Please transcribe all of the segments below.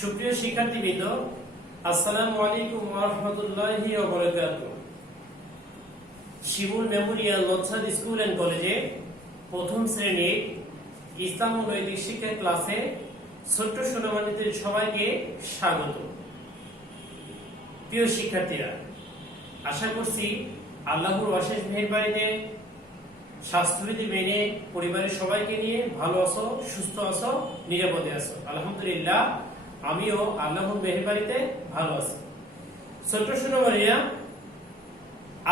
সুপ্রিয় শিক্ষার্থীবৃন্দ, আসসালামু আলাইকুম ওয়া রাহমাতুল্লাহি ওয়া বারাকাতুহু। শিমুল মেমোরিয়াল নর্সাদ স্কুল এন্ড কলেজে প্রথম শ্রেণীর ইসলাম ও নৈতিক শিক্ষা ক্লাসে ছোট্ট সোনামণিদের সবাইকে স্বাগত। প্রিয় শিক্ষার্থীরা, আশা করছি আল্লাহর অশেষ মেহেরবানিতে স্বাস্থ্যবিধি মেনে পরিবারের সবাইকে নিয়ে ভালো আছো, সুস্থ আছো, নিরাপদে আছো। আলহামদুলিল্লাহ, আমিও আল্লাহর মেহেরবানিতে ভালো আছি। ছোট্ট সোনামণিরা,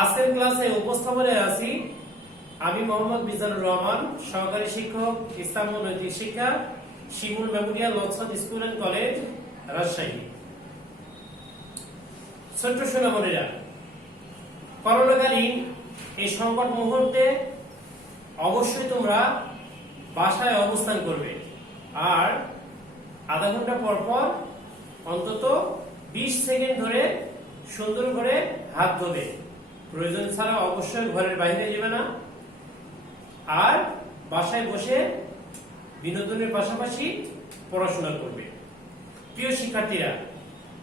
আজকের ক্লাসে উপস্থাপনায় আছি আমি মোহাম্মদ মিজানুর রহমান, সহকারী শিক্ষক, ইসলাম ও নৈতিক শিক্ষা, শিমুল মেমোরিয়াল নর্সাদ স্কুল এন্ড কলেজ, রাজশাহী। ছোট্ট সোনামণিরা, করোনাকালীন এই সংকট মুহূর্তে অবশ্যই তোমরা বাসায় অবস্থান করবে আর আধা ঘন্টা পর পর অন্তত 20 সেকেন্ড ধরে সুন্দর করে হাত ধোবে। প্রয়োজন ছাড়া অবশ্যই ঘরের বাইরে যাবে না। আর বাসায় বসে বিনোদনের পাশাপাশি পড়াশোনা করবে। প্রিয় শিক্ষার্থীরা,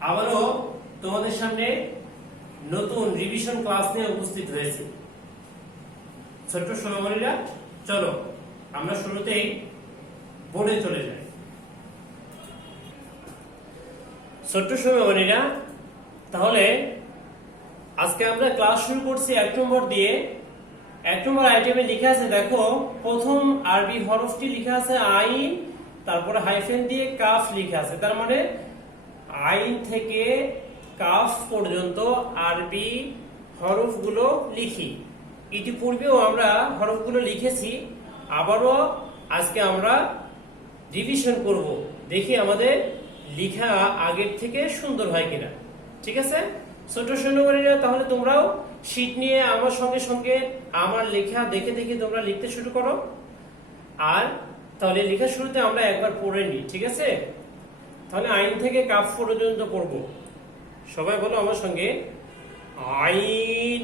আবারও তোমাদের সামনে নতুন রিভিশন ক্লাস নিয়ে উপস্থিত হয়েছে। ছোট্ট সোনামণিরা, চলো আমরা শুরুতেই বোর্ডে চলে যাই। ছোট্ট সোনামণিরা, তাহলে আজকে আমরা ক্লাস শুরু করছি 1 নম্বর দিয়ে। 1 নম্বর আইটেমে লেখা আছে, দেখো প্রথম আরবি হরফটি লেখা আছে আইন, তারপরে হাইফেন দিয়ে কাফ লেখা আছে। তার মানে আইন থেকে কাফ পর্যন্ত আরবি হরফগুলো লিখি। ইতিপূর্বেও আমরা হরফগুলো লিখেছি, আবারও আজকে আমরা রিভিশন করব, দেখি আমাদের লেখা আগের থেকে সুন্দর হয় কিনা। ঠিক আছে ছোট সোনামণিরা, তাহলে তোমরাও শীট নিয়ে আমার সঙ্গে সঙ্গে আমার লেখা দেখে দেখে তোমরা লিখতে শুরু করো। আর তাহলে লেখা শুরুতে আমরা একবার পড়ে নিই। ঠিক আছে, তাহলে আইন থেকে কাফ পর্যন্ত পড়ব। সবাই বলো আমার সঙ্গে, আইন,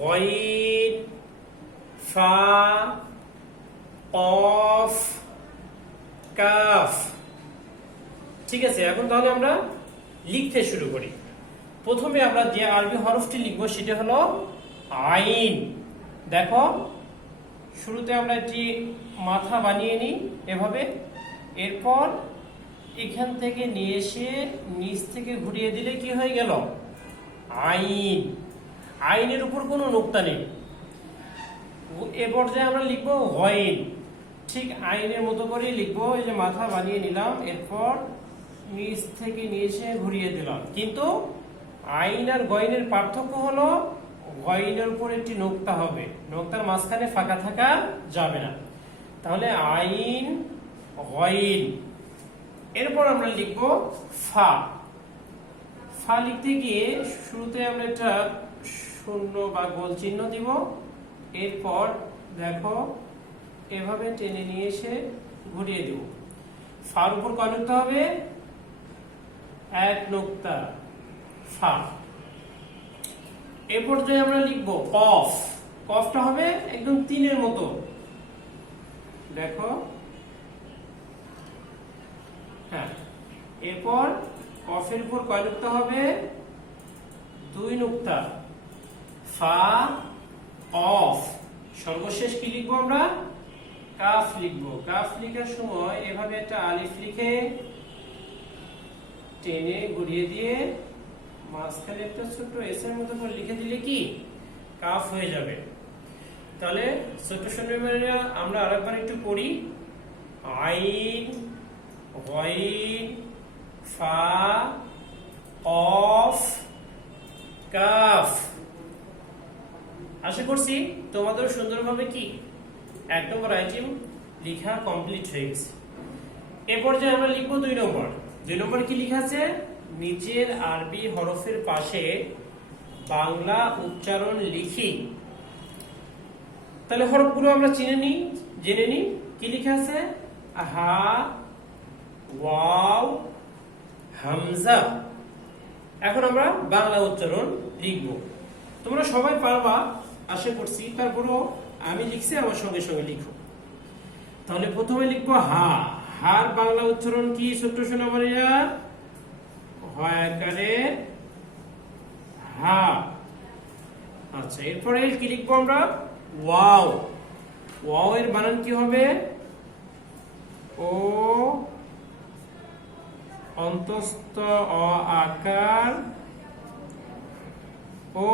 গইন, ফা, কফ, কাফ। ঠিক আছে, এখন তাহলে আমরা লিখতে শুরু করি। প্রথমে আমরা যে আরবি হরফটি লিখব সেটা হলো আইন। দেখো, শুরুতে আমরা একটি মাথা বানিয়ে নিই এভাবে। এরপর এখান থেকে নিয়ে এসে নিচ থেকে ঘুরিয়ে দিলে কি হয়ে গেল? আইন। আইনের উপর কোনো নোক্তা নেই। এ পর্যায়ে আমরা লিখবো গইন। ঠিক আইনের মতো করেই লিখবো। এই যে মাথা বানিয়ে নিলাম, এরপর নিচ থেকে নিয়ে এসে ঘুরিয়ে দিলাম। কিন্তু আইন আর গইনের পার্থক্য হলো, গইনের উপর একটি নোক্তা হবে, নোক্তার মাঝখানে ফাঁকা থাকা যাবে না। তাহলে আইন, গইন। এরপর আমরা লিখব ফা। ফা লিখতে গিয়ে শুরুতে আমরা একটা শূন্য বা গোল চিহ্ন দিব। এরপর দেখো এভাবে টেনে নিয়ে এসে ঘুরিয়ে দিব। ফার উপর কয় নোক্তা হবে? 1 নোক্তা, ফা। এ পর্যায়ে আমরা লিখব কফ। কফটা হবে একদম 3-এর মতো। দেখো, হ্যাঁ। এরপর কফের উপর কয় নোক্তা হবে? 2 নোক্তা, ফা, কফ। সর্বশেষ কি লিখবো আমরা? কাফ লিখবো। কাফ লেখার সময় এভাবে একটা আলিফ লিখে টেনে ঘুরিয়ে দিয়ে মাঝখানে একটা ছোট্ট এসের মতো করে লিখে দিলে কি কাফ হয়ে যাবে। তাহলে ছোট্ট সোনামণিরা, আমরা আরেকবার একটু পড়ি। আইন, গইন, ফা, কফ, কাফ। আশা করছি তোমাদের সুন্দরভাবে কি 1 নম্বর আইটেম লেখা কমপ্লিট হয়ে গেছে। এ পর্যায়ে আমরা লিখবো 2 নম্বর। 2 নম্বর কি লেখা আছে? নিচের আরবি হরফের পাশে বাংলা উচ্চারণ লিখি। তাহলে হরফগুলো আমরা জেনে নিই। কি লেখা আছে? হা, ওয়াও, হামজা। এখন আমরা বাংলা উচ্চারণ লিখব। তোমরা সবাই পারবা আশা করছি, তারপরও আমি লিখছি, আমার সঙ্গে সঙ্গে লিখো। তাহলে প্রথমে লিখবো হা। হার বাংলা উচ্চারণ কি ছোট্ট সোনামণিরা? হয়াকারে হা। আচ্ছা, এরপরে কি লিখবো আমরা? ওয়াও। ওয়াও এর বানান কি হবে? ও অন্তস্থ অ আকার ও।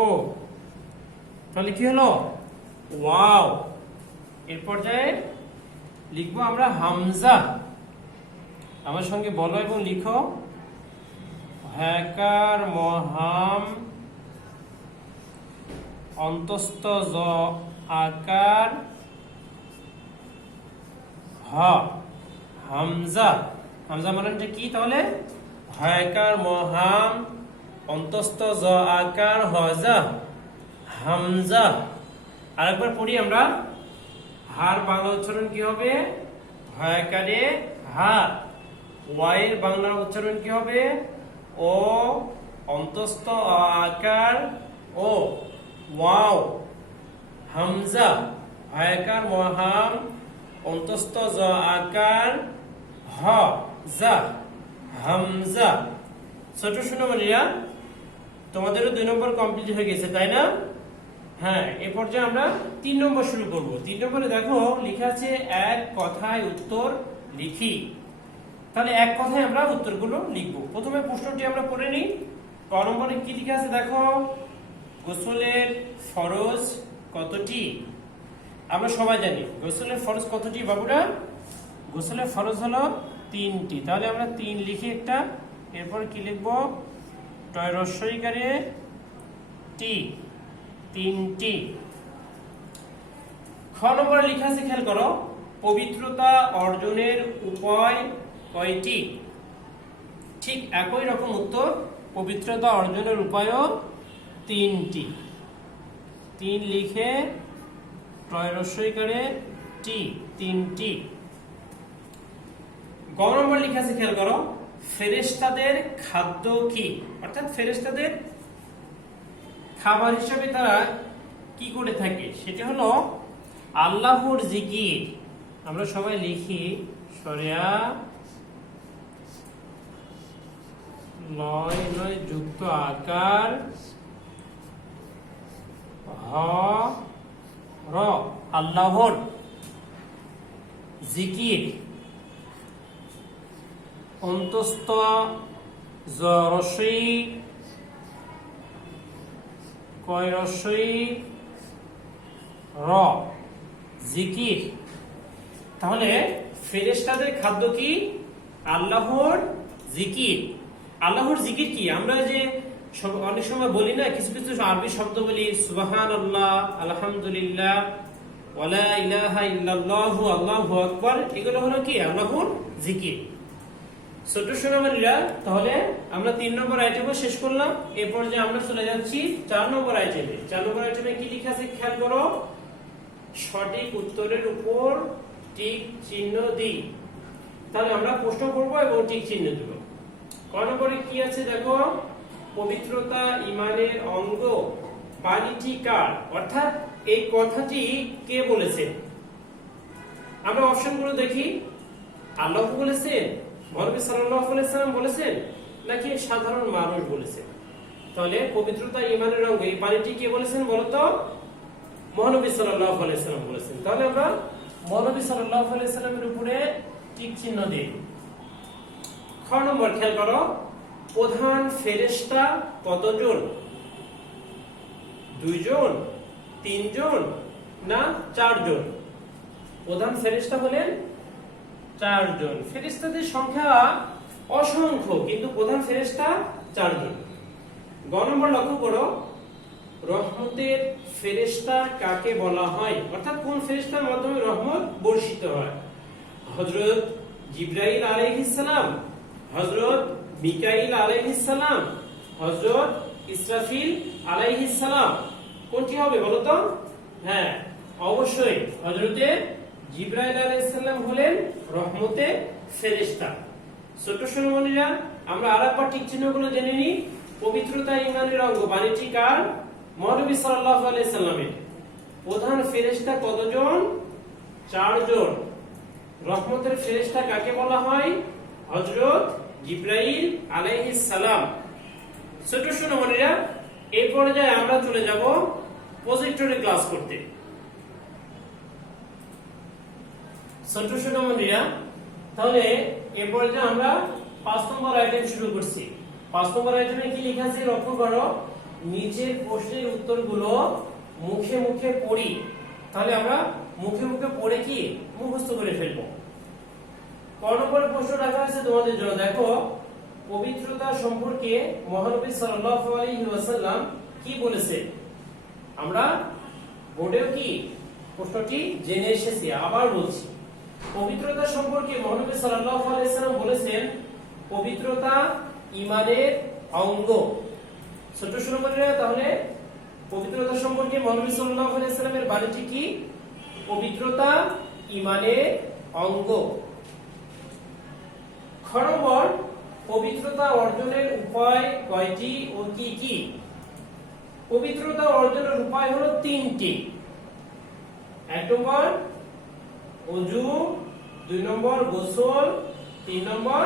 তাহলে কি হলো? ওয়াও। এর পর্যায়ে লিখবো আমরা হামজা। আমার সঙ্গে বলো এবং লিখো। হ্যাকার মহাম অন্তস্থ জ আকার হ। হামজা। হামজা মানেটা কি তাহলে? হ্যাকার মহাম অন্তস্থ জ আকার হজা হামজা। আরেকবার পড়ি আমরা। হার বাংলা উচ্চারণ কি হবে? হয়াকারে হা। ওয়াইয়ের বাংলা উচ্চারণ কি হবে? ও অন্তস্থ অ আকার ও। ওয়াও। হামজা। হয়াকার মহাম অন্তস্থ জ আকার হ যা হামজা। ছোট সোনামণিরা, তোমাদেরও 2 নম্বর কমপ্লিট হয়ে গেছে, তাই না? হ্যাঁ, এ পর্যায়ে আমরা 3 নম্বর শুরু করব। 3 নম্বরে দেখো লেখা আছে এক কথায় উত্তর লিখি। তাহলে এক কথায় আমরা উত্তরগুলো লিখব। প্রথমে প্রশ্নটি আমরা পড়ে নিই। ক নম্বরে কি লেখা আছে দেখো। গোসলের ফরজ কতটি? আমরা সবাই জানি গোসলের ফরজ কতটি বাবুরা? গোসলের ফরজ হলো 3টি। তাহলে আমরা 3 লিখি একটা। এরপর কি লিখব? টয় রস্বইকারে টি, 3টি। খ নম্বরে লেখা আছে, খেয়াল করো। পবিত্রতা অর্জনের উপায় কয়টি? ঠিক একই রকম উত্তর। পবিত্রতা অর্জনের উপায়ও 3টি। 3 লিখে টয় রস্বইকারে টি, 3টি। গ নম্বর লেখা আছে, খেয়াল করো। ফেরেশতাদের খাদ্য কি? অর্থাৎ ফেরেশতাদের খাবার হিসেবে তারা কি করে থাকে? সেটা হলো আল্লাহর জিকির। আমরা সবাই লিখি সরিয়া লয় নয় যুক্ত আকার হ র। আল্লাহর জিকির। অন্তস্থ জ রস্বই কয় রস্বই র জিকির। তাহলে ফেরেশতাদের খাদ্য কি? আল্লাহর জিকির। আল্লাহর জিকির কি? আমরা যে অনেক সময় বলি না, কিছু কিছু আরবি শব্দ বলি, সুবহানাল্লাহ, আলহামদুলিল্লাহ, ওয়ালা ইলাহা ইল্লাল্লাহু, আল্লাহু আকবার। এগুলো হলো কি? আল্লাহর জিকির। ছোট সোনামণিরা, তাহলে আমরা 3 নম্বর আইটেমও শেষ করলাম। এরপর যে আমরা চলে যাচ্ছি 4 নম্বর আইটেমে। 4 নম্বর আইটেমে কি লেখা আছে খেয়াল করো। সঠিক উত্তরের উপর টিক চিহ্ন দিই। তাহলে আমরা প্রশ্ন করব এবং টিক চিহ্ন দেব। ক নম্বরে কি আছে দেখো। পবিত্রতা ইমানের অঙ্গ। বাণীটি কার? অর্থাৎ এই কথাটি কে বলেছেন? আমরা অপশনগুলো দেখি। আল্লাহ বলেছেন, নবী সাল্লাল্লাহু আলাইহি ওয়াসাল্লাম বলেছেন, নাকি সাধারণ মানুষ বলেছেন? তাহলে পবিত্রতা ইমানের অঙ্গ, এই বাণীটি কে বলেছেন বলো তো? মহানবী সাল্লাল্লাহু আলাইহি ওয়াসাল্লাম বলেছেন। তাহলে আমরা মহানবী সাল্লাল্লাহু আলাইহি ওয়াসাল্লামের উপরে টিক চিহ্ন দিই। খ নম্বর খেয়াল করো। প্রধান ফেরেশতা কতজন? 2 জন, 3 জন, না 4 জন? প্রধান ফেরেশতা হলেন 4 জন। ফেরেশতাদের সংখ্যা অসংখ্য, কিন্তু প্রধান ফেরেশতা 4 জন। গ নম্বর লক্ষ্য করো। রহমতের ফেরেশতা কাকে বলা হয়? অর্থাৎ কোন ফেরেশতার মাধ্যমে রহমত বর্ষিত হয়? হযরত জিবরাইল আলাইহিস সালাম, হযরত মিকাইল আলাইহিস সালাম, হযরত ইসরাফিল আলাইহিস সালাম। কোনটি হবে বলো তো? হ্যাঁ, অবশ্যই হযরতে জিবরাইল আলাইহিস সালাম হলেন রহমতের ফেরেশতা। ছোট সোনামণিরা, আমরা আরেকবার টিক চিহ্নগুলো জেনে নিই। পবিত্রতা ইমানের অঙ্গ, বাণীটি কার? মহানবী সাল্লাল্লাহু আলাইহি সাল্লামের। প্রধান ফেরেশতা কতজন? 4 জন। রহমতের ফেরেশতা কাকে বলা হয়? হযরত জিবরাইল আলাইহিস সালাম। ছোট সোনামণিরা, এই পর্যায়ে আমরা চলে যাব প্রজেক্টরে ক্লাস করতে। ছোট সোনামণিরা, তাহলে এই পর্যায়ে আমরা 5 নম্বর আইটেম শুরু করছি। 5 নম্বর আইটেমে কি লেখা আছে লক্ষ্য করো। নিচের প্রশ্নের উত্তরগুলো মুখে মুখে পড়ি। তাহলে আমরা মুখে মুখে পড়ে কি মুখস্থ করে ফেলবো। কোন নম্বর প্রশ্ন রাখা আছে তোমাদের জন্য, দেখো পবিত্রতা সম্পর্কে মহানবী সাল্লাল্লাহু আলাইহি ওয়াসাল্লাম কি বলেছে। আমরা বোর্ডেও কি প্রশ্নটি জেনে এসেছি, আবার বলছি। পবিত্রতা সম্পর্কে মহানবী সাল্লাল্লাহু আলাইহি ওয়াসাল্লাম বলেছেন, পবিত্রতা ঈমানের অঙ্গ। ছোট সোনামণিরা, তাহলে পবিত্রতা সম্পর্কে মহানবী সাল্লাল্লাহু আলাইহি ওয়াসাল্লামের বাণীটি কি? পবিত্রতা ঈমানের অঙ্গ। খ নম্বর, পবিত্রতা অর্জনের উপায় কয়টি ও কি কি? পবিত্রতা অর্জনের উপায় হলো 3টি। 1 নম্বর ওযু, 2 নম্বর গোসল, 3 নম্বর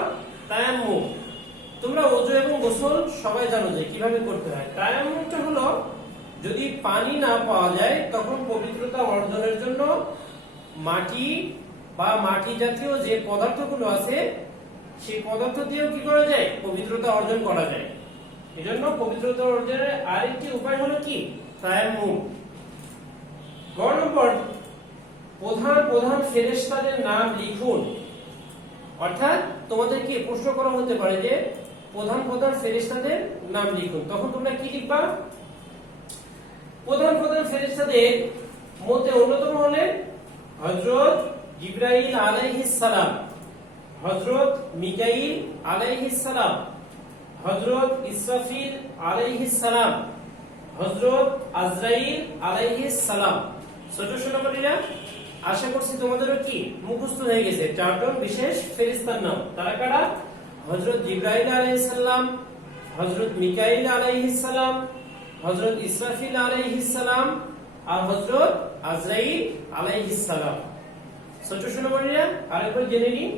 তায়াম্মুম। তোমরা ওযু এবং গোসল সবাই জানো যে কিভাবে করতে হয়। তায়াম্মুমটা হলো যদি পানি না পাওয়া যায় তখন পবিত্রতা অর্জনের জন্য মাটি বা মাটি জাতীয় যে পদার্থগুলো আছে সেই পদার্থ দিয়েও কি করা যায়? পবিত্রতা অর্জন করা যায়। এজন্য পবিত্রতা অর্জনের আরেকটি উপায় হলো কি? তায়াম্মুম। গ নম্বর, প্রধান প্রধান ফেরেশতাদের নাম লিখুন। অর্থাৎ তোমাদেরকে প্রশ্ন করা হতে পারে যে প্রধান প্রধান ফেরেশতাদের নাম লিখুন, তখন তোমরা কি লিখবা? প্রধান প্রধান ফেরেশতাদের মধ্যে অন্যতম হলেন হযরত জিবরাইল আলাইহিস সালাম, হযরত মিকাইল আলাইহিস সালাম, হযরত ইসরাফিল আলাইহিস সালাম, হযরত আজরাইল আলাইহিস সালাম। ছোট সোনামণিরা, আশা করছি তোমাদেরও কি মুখস্থ হয়ে গেছে 4 জন বিশেষ ফেরেশতার নাম। তারা কারা? হযরত জিবরাইল আলাইহিস সালাম, হযরত মিকাইল আলাইহিস সালাম, হযরত ইসরাফিল আলাইহিস সালাম আর হযরত আজরাইল আলাইহিস সালাম। ছোট সোনামণিরা, আরেকবার জেনে নিই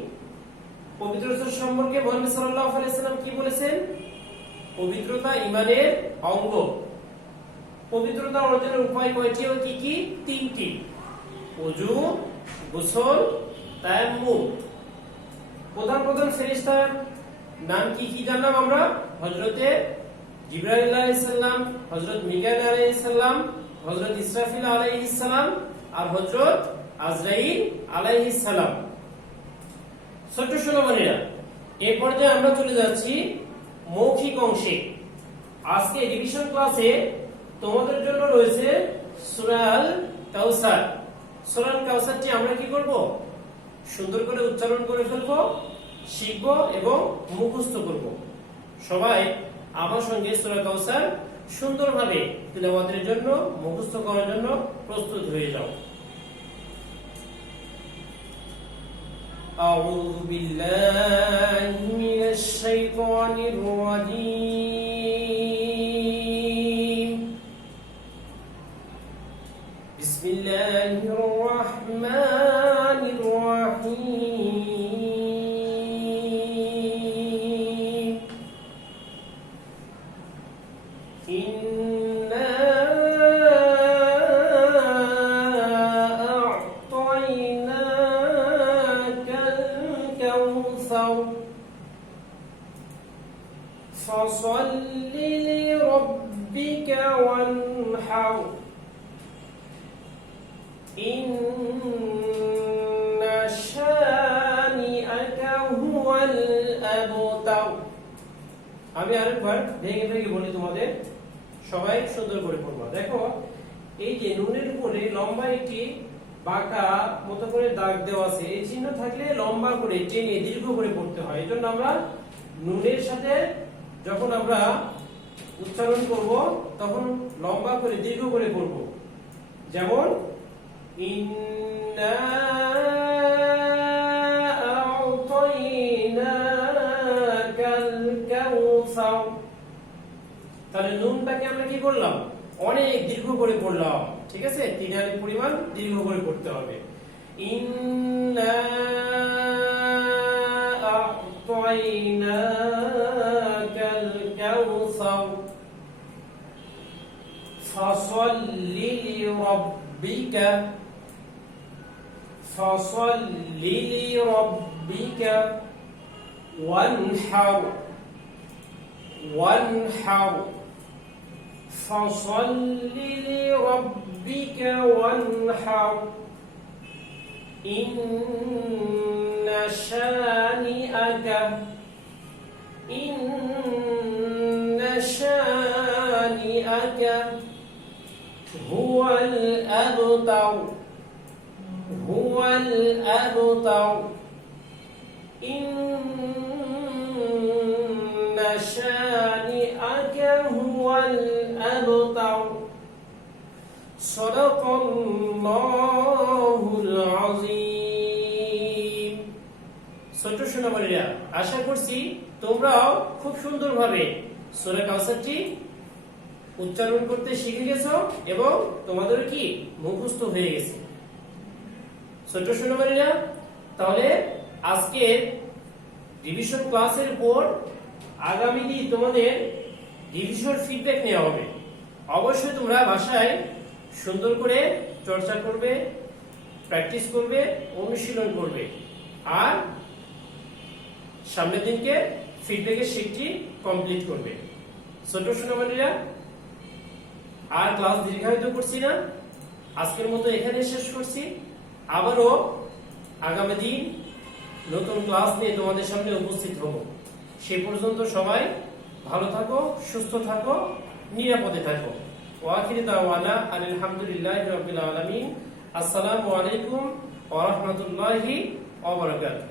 পবিত্রতা সম্পর্কে মুহাম্মদ সাল্লাল্লাহু আলাইহি ওয়াসাল্লাম কি বলেছেন? পবিত্রতা ঈমানের অঙ্গ। পবিত্রতা অর্জনের উপায় কয়টি ও কি কি? 3টি। ওযু, গোসল, তায়াম্মুম। প্রধান প্রধান ফেরেশতার নাম কি কি জানলাম আমরা? হযরতে জিবরাইল আলাইহিস সালাম, হযরত মিকাইল আলাইহিস সালাম, হযরত ইসরাফিল আলাইহিস সালাম আর হযরত আজরাইল আলাইহিস সালাম। ছোট সোনামণিরা, এই পর্যায়ে আমরা চলে যাচ্ছি মৌখিক অংশে। আজকে রিভিশন ক্লাসে তোমাদের জন্য রয়েছে সূরা আল কাউসার। সূরা আল কাউসারটি আমরা কি করব? সুন্দর করে উচ্চারণ করে ফেলবো, শিখব এবং মুখস্থ করব। সবাই আমার সঙ্গে সূরা কাউসার সুন্দরভাবে তিলাওয়াতের জন্য, মুখস্থ করার জন্য প্রস্তুত হয়ে যাও। أعوذ بالله من الشيطان الرجيم. بسم الله الرحمن الرحيم. إنا أعطيناك الكوثر فصل لربك وانحر إن شانئك هو الأبتر. আমি আরেকবার ভেঙে ভেঙে বলি তোমাদের, সবাই সুন্দর করে পড়বা। দেখো, এই যে নুনের উপরে লম্বা একটি বাঁকা মতো করে দাগ দেওয়া আছে, এই চিহ্ন থাকলে লম্বা করে টেনে দীর্ঘ করে পড়তে হয়। এজন্য আমরা নুনের সাথে যখন আমরা উচ্চারণ করব তখন লম্বা করে দীর্ঘ করে পড়ব। যেমন ইন্না আ'তাইনাকাল কাউসার। তাহলে নুনটাকে আমরা কি করলাম? অনেক দীর্ঘ করে পড়লাম। ঠিক আছে, 3 আলিফ পরিমাণ দীর্ঘ করে পড়তে হবে। إنا أعطيناك الكوثر فصل لربك وانحر فصل لربك وانحر إن شانئك هو الأبتر إن شانئك هو الأبتر صدق الله العظيم ছোট সোনামণিরা আশা করছি তোমরাও খুব সুন্দরভাবে সূরা কাউসারটি উচ্চারণ করতে শিখে গেছো এবং তোমাদের কি মুখস্থ হয়ে গেছে। ছোট সোনামণিরা, তাহলে আজকের রিভিশন ক্লাসের উপর আগামী দিন তোমাদের রিভিশন ফিডব্যাক নেওয়া হবে। অবশ্যই তোমরা বাসায় সুন্দর করে চর্চা করবে, প্র্যাকটিস করবে, অনুশীলন করবে, আর সামনের দিনকে ফিডব্যাকের শীটটি কমপ্লিট করবে। ছোট সোনামণিরা, আর ক্লাস দীর্ঘায়িত করছি না, আজকের মতো এখানে শেষ করছি। আবারও আগামী দিন নতুন ক্লাস নিয়ে তোমাদের সামনে উপস্থিত হব। সে পর্যন্ত সবাই ভালো থাকো, সুস্থ থাকো, নিরাপদে থাকো। ওয়াখির দাওয়ানা আলহামদুলিল্লাহি রাব্বিল আলামিন। আসসালামু আলাইকুম ওয়া রাহমাতুল্লাহি ওয়া বারাকাতুহু।